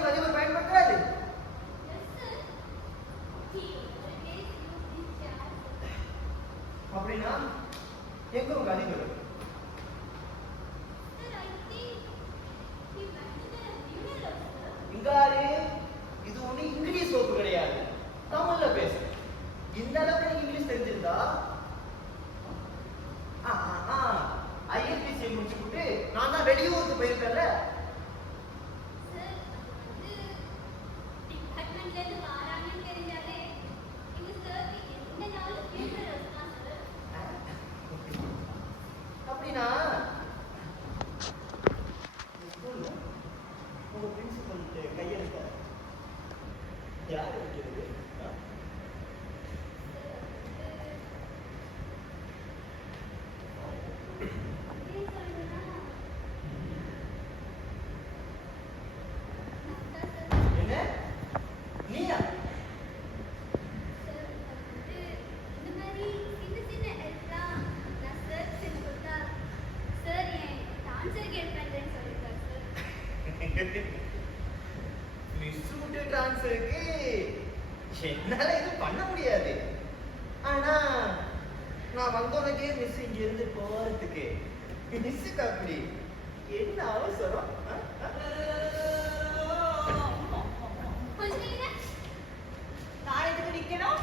உங்க அதிபர் பயன்படுத்துறாரு. அப்படின்னா எங்க உங்க அதிபர்? இங்காரு இது ஒண்ணு இங்கிலீஷ் சோப்பு கிடையாது, தமிழ்ல பேசு. இந்த அளவுக்கு எனக்கு இங்கிலீஷ் தெரிஞ்சிருந்தா ஐஎல்டிசி முடிச்சுட்டு நான் தான் வெளியூருக்கு போயிருக்கேன்ல. அப்படின்னா உங்க பிரின்சிபல் கையெழுத்த யார் இருக்கிறது? என்னால இது பண்ண முடியாது. ஆனா நான் வந்தோடனே மிஸ் இங்க இருந்து போறதுக்கு மிஸ்ஸுக்கு அப்படி என்ன அவசரம்? நாளைக்கு நிக்கணும்.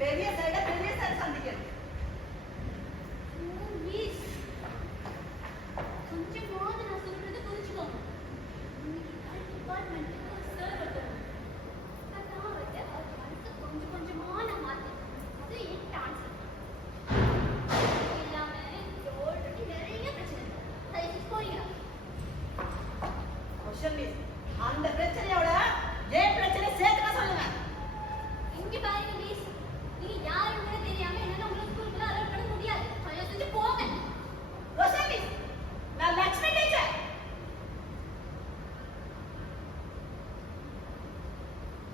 பெரிய சார் சந்திக்கிறேன். அந்த பிரச்சனையோட ஏன் பிரச்சனை சேர்த்து சொல்லுங்க. இங்க பாருங்க மிஸ், நீங்க யாருன்னு தெரியாம என்ன உங்க ஸ்கூலுக்குள்ள அலோவ் பண்ண முடியாது. கொஞ்சம் செஞ்சு போங்க. ரோஷா மிஸ், நான் Lakshmi teacher.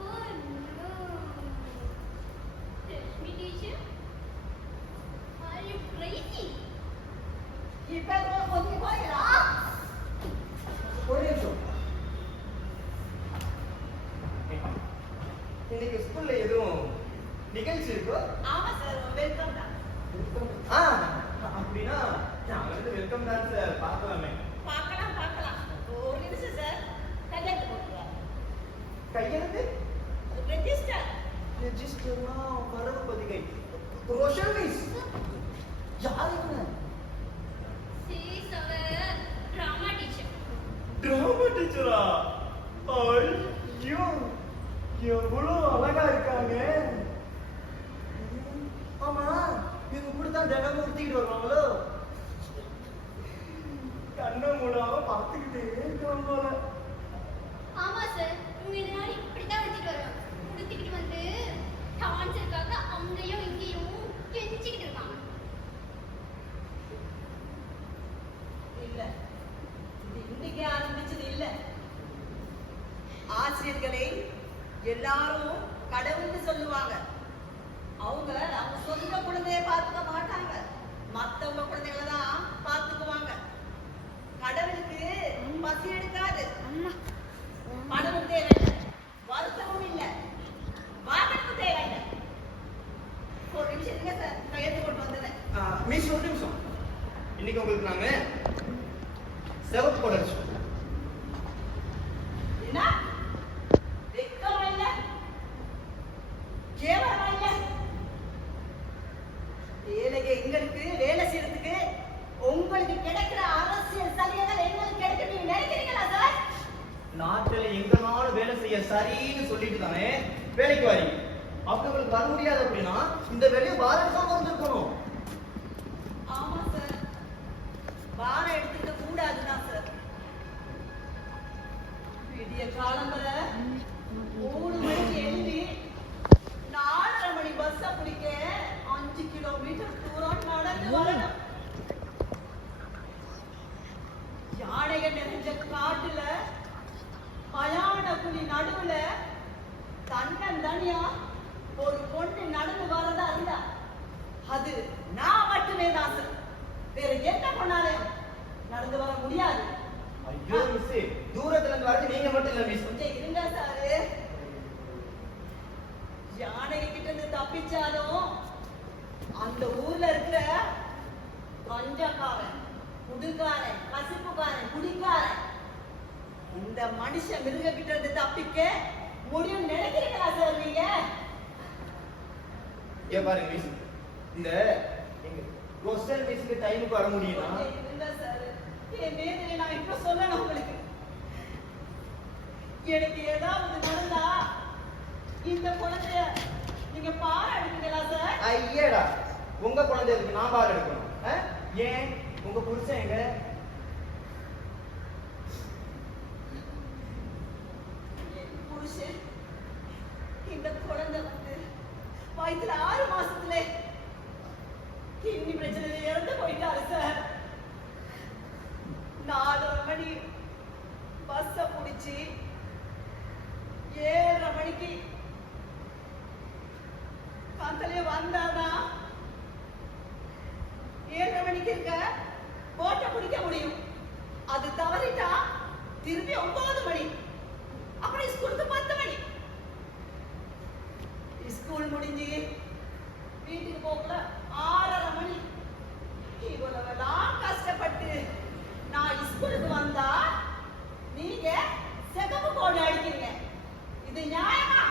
Oh no, Lakshmi teacher, are you crazy? இப்போ கொஞ்சம் போறீங்களா? ஒரு நிமிஷம். இன்னைக்கு ஸ்கூல்ல எதுவும் நிகழ்ச்சி இருக்கோ? ஆமா சார், வெல்கம் டான்ஸ். அப்படின்னா நான் வந்து வெல்கம் டான்ஸ் பார்க்கலாமே. பார்க்கலாம். ஒரு நிமிஷம் சார், கையெழுத்து போட்டுருவாங்க. கையெழுத்து? ரெஜிஸ்டர்னா வரவு பதிகை. ரோஷன் மிஸ், யார் இவங்க? டிராமா டீச்சரா? ஐயோ, எவ்வளவு அழகா இருக்காங்க. ஆமா, இவங்க இப்படித்தான் தினமும் ஊத்திக்கிட்டு வருவாங்களோ? கண்ணை மூடாம பார்த்துக்கிட்டே இருக்காங்க போல. ஆமா சார், இவங்க இதனால இப்படித்தான் ஊத்திட்டு வருவாங்க. ஊத்திக்கிட்டு வந்து டான்ஸுக்காக அங்கேயும் இங்கேயும் கெஞ்சிக்கிட்டு இருக்காங்க. இல்ல, இது இன்னைக்கு ஆரம்பிச்சது இல்ல. ஆசிரியர்களை எல்லாரும் கடவுள்னு சொல்லுவாங்க. அவங்க சொந்த குழந்தைய பார்த்துக்க மாட்டாங்க, மத்தவங்க குழந்தைகளை தான் பார்த்துக்குவாங்க. கடவுளுக்கு பசி எடுக்காது, பணமும் தேவையில்லை, வருத்தமும் இல்லை, வாகனமும் தேவையில்லை. ஒரு நிமிஷத்துக்கு சார் கையெழுத்து போட்டு வந்துடுறேன். மிஸ் ஒரு நிமிஷம். இன்னைக்கு உங்களுக்கு நாங்க சிவப்பு போட வச்சோம். என்ன வெக்கமா இல்ல? கேவலமா இல்ல? ஏழைங்க எங்களுக்கு வேலை செய்யறதுக்கு உங்களுக்கு கிடைக்கிற அரசியல் சலுகைகள் எங்களுக்கு கிடைக்க நீங்க நினைக்கிறீங்களா சார்? நாட்டில் எங்கனாலும் வேலை செய்ய சரின்னு சொல்லிட்டு தானே வேலைக்கு வரீங்க. அப்படி உங்களுக்கு வர முடியாது அப்படின்னா இந்த வேலையை பாரத இருக்கணும். ஆமா சார், வாரம் எடுத்துக்க கூடாதுதான் சார். விடிய காலம்பர 3 மணிக்கு எழுதி 4:30 மணி பஸ்ஸ பிடிக்க 5 கிலோமீட்டர் தூரம் நடந்து வரணும். யானைகள் நிறைஞ்ச காட்டுல மயான புலி நடுவுல தன்னந்தனியா ஒரு பொண்ணு நடந்து வரதா இருந்தா அது நான் மட்டுமே தான் சார். வேற என்ன பண்ணாலும் நடந்து வர முடியாது. ஐயோ மிஸ், தூரத்துல இருந்து வரது நீங்க மட்டும் இல்ல மிஸ். கொஞ்சம் இருங்க சாரு. யானை கிட்ட இருந்து தப்பிச்சாலும் அந்த ஊர்ல இருக்கிற கஞ்சக்காரன், குடுக்காரன், கசிப்புக்காரன், குடிக்காரன், இந்த மனுஷன் மிருக கிட்ட இருந்து தப்பிக்க முடியும் நினைக்கிறீங்களா சார் நீங்க? ஏ பாருங்க மிஸ், இந்த எங்க ரோசல் மிஸ்க்கு டைமுக்கு வர முடியுமா? இல்ல சார், என் வேதனை நான் இப்ப சொல்லணும் உங்களுக்கு. எனக்கு ஏதாவது நடந்தா இந்த குழந்தைய நீங்க பார எடுப்பீங்களா சார்? ஐயடா, உங்க குழந்தைக்கு நான் பாரு எடுக்கணும். ஏன் உங்க புருஷன் எங்க? புருஷன் இந்த குழந்தை வந்து வயிற்றுல 6 மாசத்துல கிட்னி பிரச்சனையில இறந்து போயிட்டாரு சார். 4:30 மணி பஸ்ஸ புடிச்சு 7:30 மணிக்கு பக்கத்திலே வந்தாதான் 7:30 மணிக்கு இருக்க போட்டை பிடிக்க முடியும். அது தவறிட்டா திரும்பி 9 மணி, அப்புறம் ஸ்கூலுக்கு 10 மணி. ஸ்கூல் முடிஞ்சு வீட்டுக்கு போகல 6:30 மணி. இவ்வளவுதான் கஷ்டப்பட்டு நான் ஸ்கூலுக்கு வந்தா நீங்க சிகப்பு கோடு அடிக்கிறீங்க. இது நியாயமா?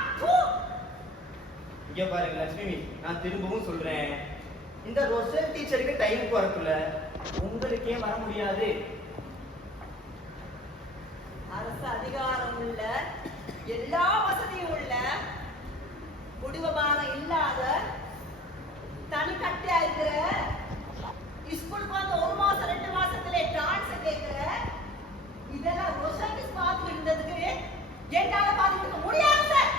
இங்க பாருங்க லட்சுமி, நான் திரும்பவும் சொல்றேன், இந்த ரோசல் டீச்சருக்கு டைமுக்கு வரக்குள்ள உங்களுக்கு ஏன் வர முடியாது? அரசு அதிகாரம் உள்ள, எல்லா வசதியும் உள்ள, குடும்பபாரம் இல்லாத, தனிக்கட்டியா இருக்கிற, ஸ்கூலுக்கு வந்து 1 மாசம் 2 மாசத்துல டான்ஸ் கேட்கிற, இதெல்லாம் ரோசல் மிஸ் பார்த்து இருந்ததுக்கு என்னால பார்த்துக்க முடியாது சார்.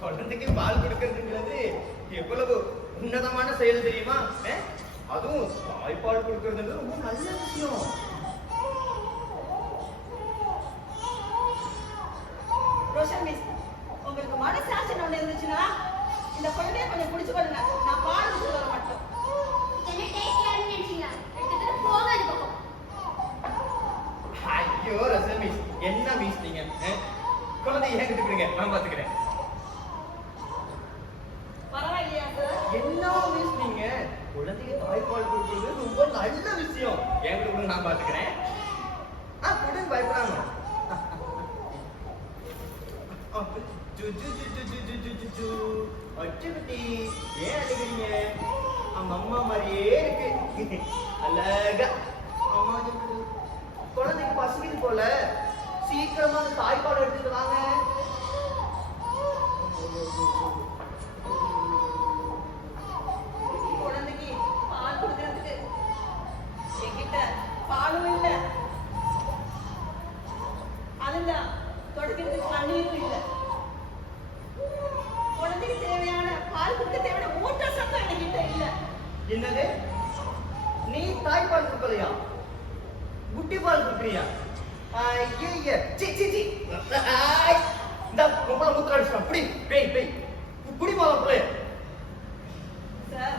குழந்தைக்கு பால் கொடுக்கறதுங்கிறது எவ்வளவு உன்னதமான செயல் தெரியுமா? அதுவும் தாய்ப்பால் கொடுக்கறதுங்கிறது ரொம்ப நல்ல விஷயம். ரோஷன் மிஸ், உங்களுக்கு மனசாட்சி ஒண்ணு இருந்துச்சுன்னா இந்த குழந்தைய கொஞ்சம் பிடிச்சு கொள்ளுங்க. நான் பால் கொடுத்து வர மாட்டோம். ஐயோ ரசல் மிஸ், என்ன மிஸ் நீங்க? குழந்தை ஏன் கிட்டுக்கிறீங்க, நான் பாத்துக்கிறேன். பரவாயில்லையா சார்? என்ன மிஸ் நீங்க? குழந்தைக்கு தாய்ப்பால் கொடுக்கிறது ரொம்ப நல்ல விஷயம். என் கூட நான் பாத்துக்கிறேன். குழந்தை பயப்படாம. அச்சுக்குட்டி, ஏன் அழுகிறீங்க? அவங்க அம்மா மாதிரியே இருக்கு. அழகா அம்மா இருக்குது. குழந்தைக்கு பசிக்குது போல, சீக்கிரமா அந்த தாய்ப்பால் எடுத்துட்டு வாங்க. குழந்தைக்கு பால் கொடுக்கறதுக்கு என்கிட்ட பாலும் இல்லை, அதுல தொடக்கிறதுக்கு தண்ணீரும் இல்லை. குழந்தைக்கு தேவையான பால் கொடுக்க தேவையான ஊட்ட சத்தம் என்கிட்ட இல்லை. என்னது? நீ தாய்ப்பால் கொடுக்கலையா? குட்டி பால் கொடுக்குறியா? ஐய சி சி சி. இந்த உங்கள முத்திர அடிச்சா புடி. பேய் பேய். புடி பால் புடி. சார்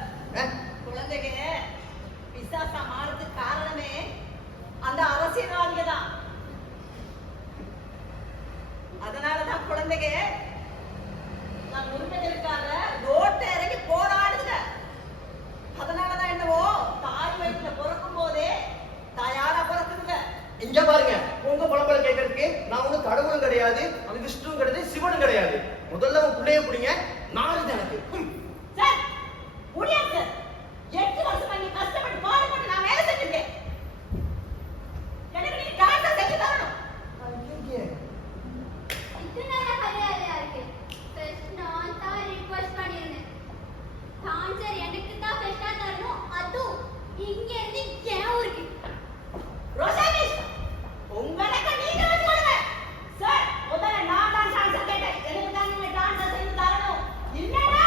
பிசாசா மாறதுக்கு காரணமே அந்த அரசியல்வாதிங்க தான். அதனாலதான் குழந்தைங்க நான் உரிமைகளுக்காக ரோட்டை இறங்கி போராடுங்க. அதனாலதான் என்னவோ தாய் வயிற்றுல பிறக்கும் போதே தயாரா பிறக்குதுங்க. இங்க பாருங்க, உங்க புலம்பல கேட்கறதுக்கு நான் ஒண்ணு கடவுளும் கிடையாது, அது விஷ்ணுவும் கிடையாது, சிவனும் கிடையாது. முதல்ல உன் பிள்ளைய பிடிங்க, நாளைக்கு எனக்கு சார் முடியாது சார். 8 வருஷமா நீ கஷ்டப்பட்டு பாடுபட்டு நான் வேலை செஞ்சிருக்கேன். எனக்கு நீ டான்ஸ் செஞ்சு தரணும். இத்தனை கதையா இருக்கு. ஃபர்ஸ்ட் நான் தான் ரிக்வெஸ்ட் பண்ணிருந்தேன். டான்சர் எனக்கு தான் ஃபர்ஸ்டா தரணும். அது இங்க இருந்து ஏன் ஊருக்கு ரோஷானி உங்களுக்கு நீங்க வந்து கொடுங்க. சார் முதல்ல நான் தான் டான்ஸ் கேட்டேன். எனக்கு தான் நீங்க டான்ஸ் செஞ்சு தரணும். இல்லனா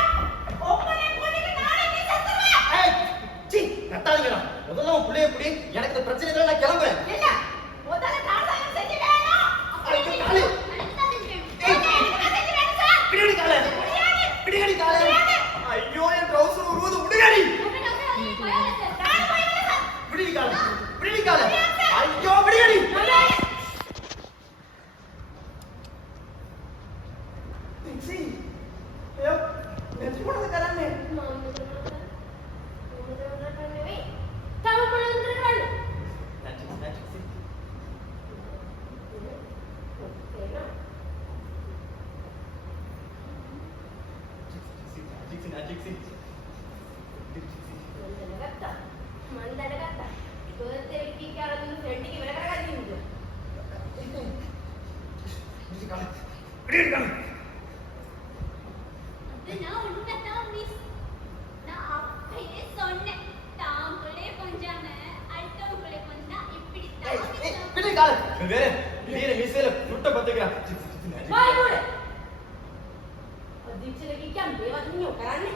உங்களை போட்டுட்டு நானே நீ செத்துருவேன். ஏய் சீ கத்தாதீங்கடா. முதல்ல உன் பிள்ளைய பிடி, எனக்கு இந்த பிரச்சனை இல்ல, நான் கிளம்புறேன். இல்ல முதல்ல டான்ஸ் செஞ்சு வேணும். ஐயோ காலே, எனக்கு தான் செஞ்சேன். எனக்கு செஞ்சு வேணும் சார். பிடிடி காலே, பிடிடி காலே. ஐயோ என் ட்ரவுசர் உருவுது, உடுகாடி. நான் போய் வரேன் சார். பிடிடி காலே, பிடிடி காலே. ஐயோ பிடிடி. சீ ஏ நெஞ்சு போடுறது கரானே. வேற நீர மிஸ்ல முட்டை பத்துக்கறா. பாய் மூடு. அடிச்சல கிக்கம் தேவா நீ கரானே.